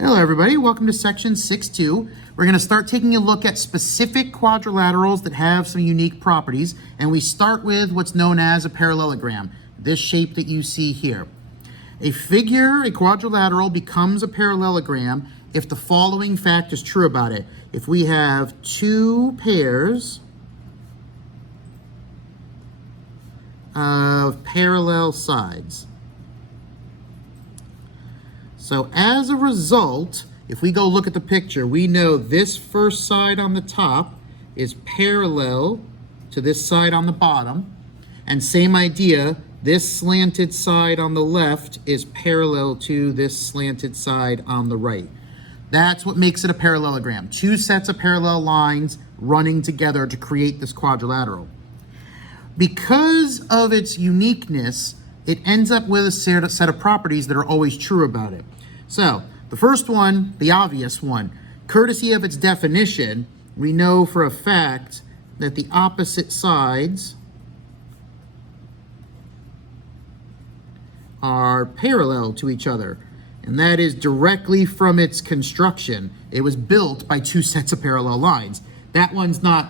Hello everybody, welcome to section 6.2. We're going to start taking a look at specific quadrilaterals that have some unique properties, and we start with what's known as a parallelogram, this shape that you see here. A figure, a quadrilateral, becomes a parallelogram if the following fact is true about it. If we have two pairs of parallel sides. So as a result, if we go look at the picture, we know this first side on the top is parallel to this side on the bottom. And same idea, this slanted side on the left is parallel to this slanted side on the right. That's what makes it a parallelogram. Two sets of parallel lines running together to create this quadrilateral. Because of its uniqueness, it ends up with a set of properties that are always true about it. So, the first one, the obvious one, courtesy of its definition, we know for a fact that the opposite sides are parallel to each other. And that is directly from its construction. It was built by two sets of parallel lines. That one's not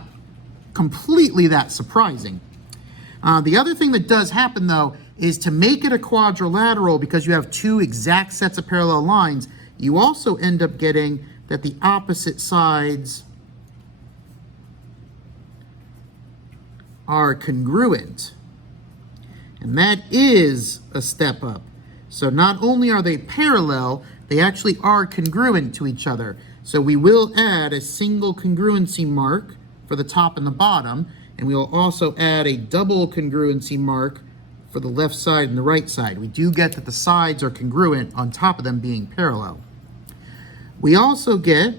completely that surprising. The other thing that does happen, though, is to make it a quadrilateral, because you have two exact sets of parallel lines, you also end up getting that the opposite sides are congruent. And that is a step up. So not only are they parallel, they actually are congruent to each other. So we will add a single congruency mark for the top and the bottom, and we will also add a double congruency mark for the left side and the right side. We do get that the sides are congruent on top of them being parallel. We also get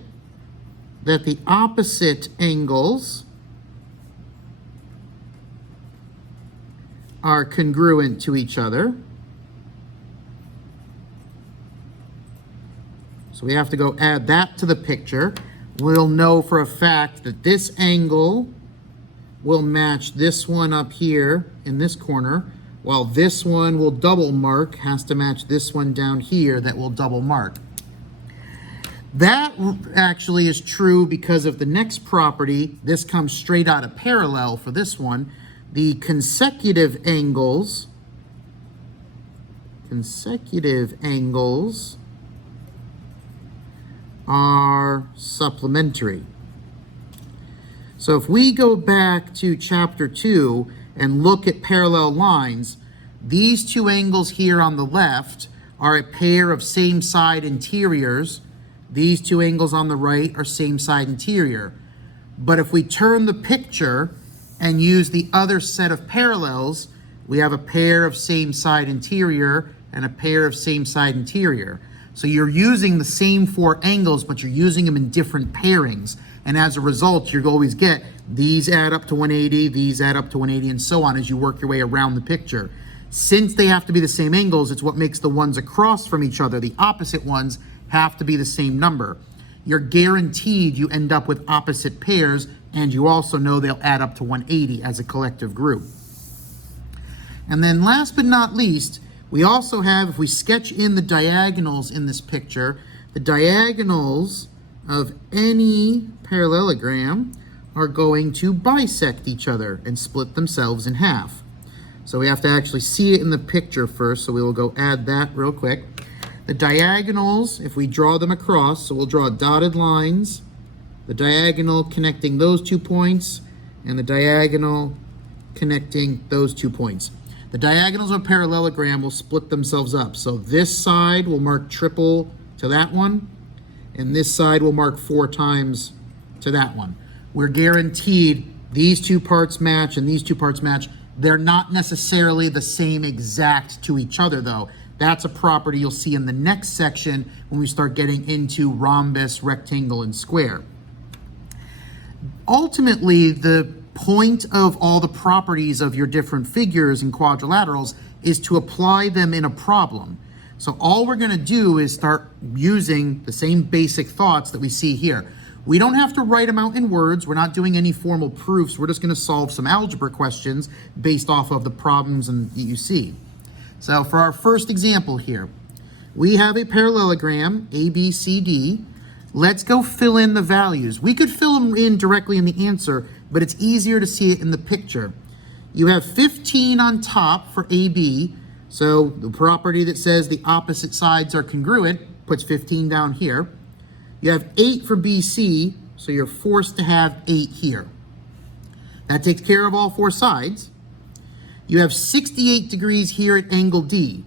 that the opposite angles are congruent to each other. So we have to go add that to the picture. We'll know for a fact that this angle will match this one up here in this corner, while this one will double mark, has to match this one down here that will double mark. That actually is true because of the next property. This comes straight out of parallel for this one. The consecutive angles are supplementary. So if we go back to chapter 2 and look at parallel lines, these two angles here on the left are a pair of same side interiors. These two angles on the right are same side interior. But if we turn the picture and use the other set of parallels, we have a pair of same side interior and a pair of same side interior. So you're using the same four angles, but you're using them in different pairings. And as a result, you always get these add up to 180, these add up to 180, and so on as you work your way around the picture. Since they have to be the same angles, it's what makes the ones across from each other, the opposite ones, have to be the same number. You're guaranteed you end up with opposite pairs, and you also know they'll add up to 180 as a collective group. And then last but not least, we also have, if we sketch in the diagonals in this picture, the diagonals of any parallelogram are going to bisect each other and split themselves in half. So we have to actually see it in the picture first, so we will go add that real quick. The diagonals, if we draw them across, so we'll draw dotted lines, the diagonal connecting those 2 points, and the diagonal connecting those 2 points. The diagonals of a parallelogram will split themselves up. So this side will mark triple to that one, and this side will mark 4 times to that one. We're guaranteed these two parts match and these two parts match. They're not necessarily the same exact to each other, though. That's a property you'll see in the next section when we start getting into rhombus, rectangle, and square. Ultimately, the point of all the properties of your different figures and quadrilaterals is to apply them in a problem. So all we're going to do is start using the same basic thoughts that we see here. We don't have to write them out in words. We're not doing any formal proofs. We're just going to solve some algebra questions based off of the problems that you see. So for our first example here, we have a parallelogram, ABCD. Let's go fill in the values. We could fill them in directly in the answer, but it's easier to see it in the picture. You have 15 on top for AB, so the property that says the opposite sides are congruent puts 15 down here. You have 8 for BC, so you're forced to have 8 here. That takes care of all 4 sides. You have 68 degrees here at angle D.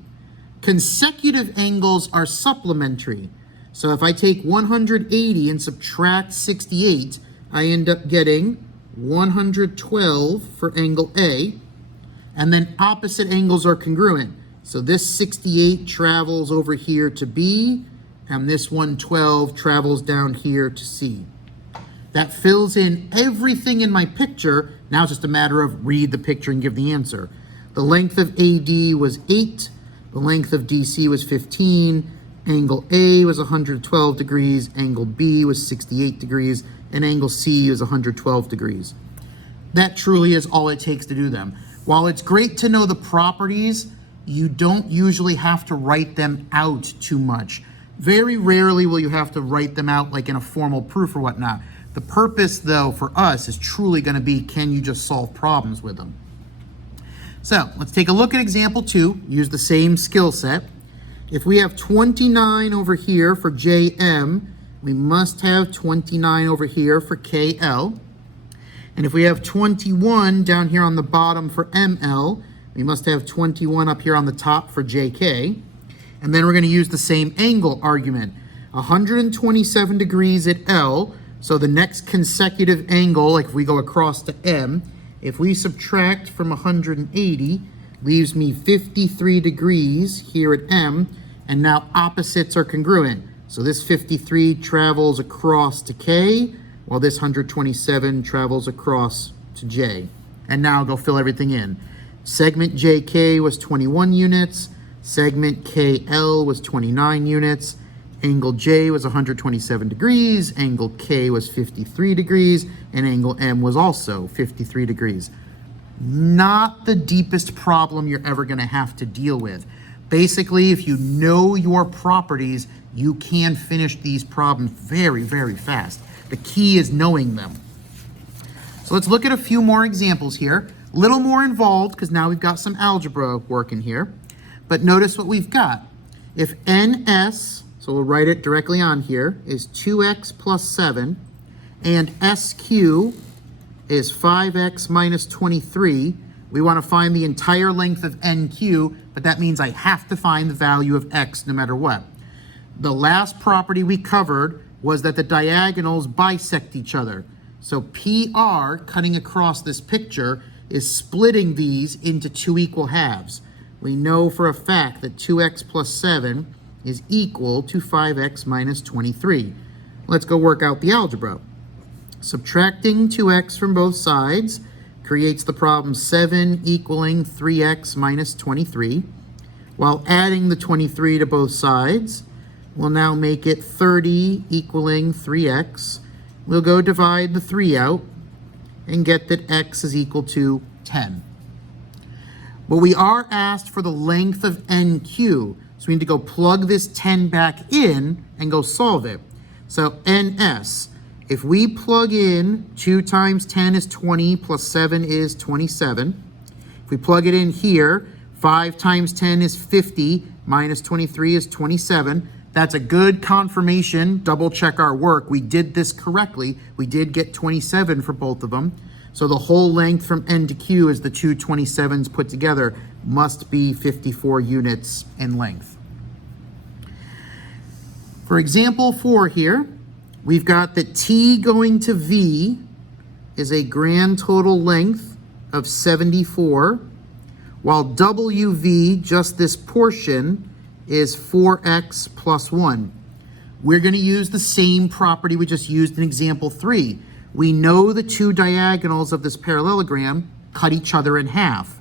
Consecutive angles are supplementary. So if I take 180 and subtract 68, I end up getting 112 for angle A, and then opposite angles are congruent. So this 68 travels over here to B, and this 112 travels down here to C. That fills in everything in my picture. Now it's just a matter of read the picture and give the answer. The length of AD was 8, the length of DC was 15, angle A was 112 degrees, angle B was 68 degrees, and angle C is 112 degrees. That truly is all it takes to do them. While it's great to know the properties, you don't usually have to write them out too much. Very rarely will you have to write them out like in a formal proof or whatnot. The purpose, though, for us is truly going to be, can you just solve problems with them? So let's take a look at example 2, use the same skill set. If we have 29 over here for JM, we must have 29 over here for KL. And if we have 21 down here on the bottom for ML, we must have 21 up here on the top for JK. And then we're going to use the same angle argument. 127 degrees at L, so the next consecutive angle, like if we go across to M, if we subtract from 180, leaves me 53 degrees here at M, and now opposites are congruent. So this 53 travels across to K, while this 127 travels across to J. And now go fill everything in. Segment JK was 21 units, segment KL was 29 units, angle J was 127 degrees, angle K was 53 degrees, and angle M was also 53 degrees. Not the deepest problem you're ever going to have to deal with. Basically, if you know your properties, you can finish these problems very, very fast. The key is knowing them. So let's look at a few more examples here. A little more involved because now we've got some algebra working here. But notice what we've got. If NS, so we'll write it directly on here, is 2x plus 7, and SQ is 5x minus 23, we want to find the entire length of NQ, but that means I have to find the value of x no matter what. The last property we covered was that the diagonals bisect each other. So PR, cutting across this picture, is splitting these into 2 equal halves. We know for a fact that 2x plus 7 is equal to 5x minus 23. Let's go work out the algebra. Subtracting 2x from both sides creates the problem 7 equaling 3x minus 23, while adding the 23 to both sides will now make it 30 equaling 3x. We'll go divide the 3 out and get that x is equal to 10. But we are asked for the length of NQ, so we need to go plug this 10 back in and go solve it. So NS, if we plug in 2 times 10 is 20 plus 7 is 27. If we plug it in here, 5 times 10 is 50 minus 23 is 27. That's a good confirmation. Double check our work. We did this correctly. We did get 27 for both of them. So the whole length from N to Q as the two 27s put together must be 54 units in length. For example 4 here, we've got that T going to V is a grand total length of 74, while WV, just this portion, is 4x plus 1. We're going to use the same property we just used in example 3. We know the 2 diagonals of this parallelogram cut each other in half.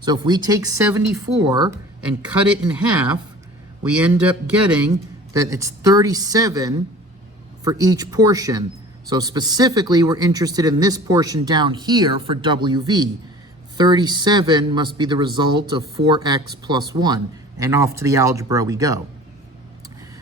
So if we take 74 and cut it in half, we end up getting that it's 37 for each portion. So specifically, we're interested in this portion down here for WV. 37 must be the result of 4x plus 1. And off to the algebra we go.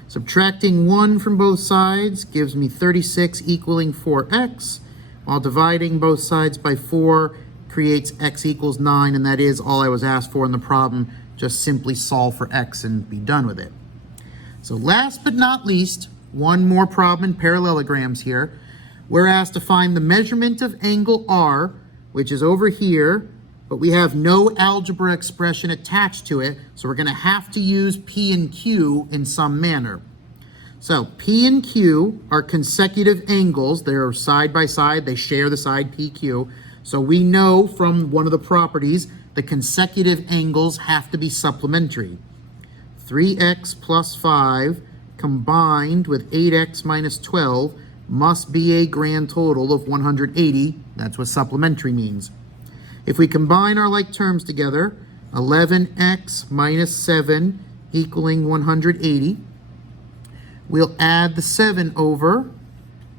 Subtracting 1 from both sides gives me 36 equaling 4x, while dividing both sides by 4 creates x equals 9, and that is all I was asked for in the problem. Just simply solve for x and be done with it. So last but not least, one more problem in parallelograms here. We're asked to find the measurement of angle R, which is over here, but we have no algebra expression attached to it, so we're going to have to use P and Q in some manner. So P and Q are consecutive angles. They're side by side. They share the side PQ. So we know from one of the properties the consecutive angles have to be supplementary. 3x plus 5 combined with 8x minus 12 must be a grand total of 180. That's what supplementary means. If we combine our like terms together, 11x minus 7 equaling 180, we'll add the 7 over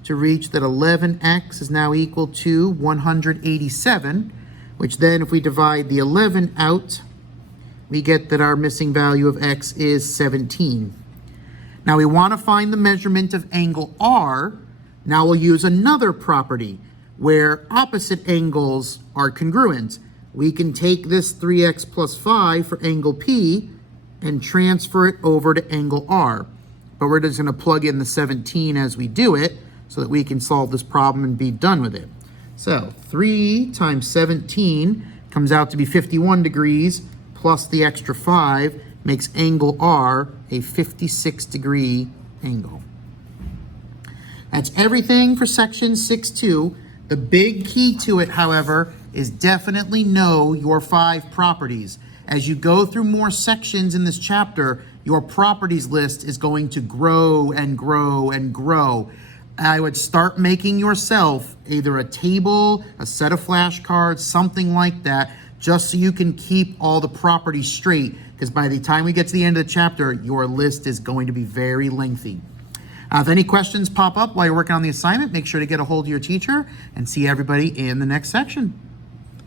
to reach that 11x is now equal to 187, which then if we divide the 11 out, we get that our missing value of x is 17. Now we want to find the measurement of angle R. Now we'll use another property where opposite angles are congruent. We can take this 3x plus 5 for angle P and transfer it over to angle R. But we're just going to plug in the 17 as we do it so that we can solve this problem and be done with it. So 3 times 17 comes out to be 51 degrees plus the extra 5 makes angle R a 56-degree angle. That's everything for section 6.2. The big key to it, however, is definitely know your 5 properties. As you go through more sections in this chapter, your properties list is going to grow and grow and grow. I would start making yourself either a table, a set of flashcards, something like that, just so you can keep all the properties straight, because by the time we get to the end of the chapter, your list is going to be very lengthy. If any questions pop up while you're working on the assignment, make sure to get a hold of your teacher and see everybody in the next section.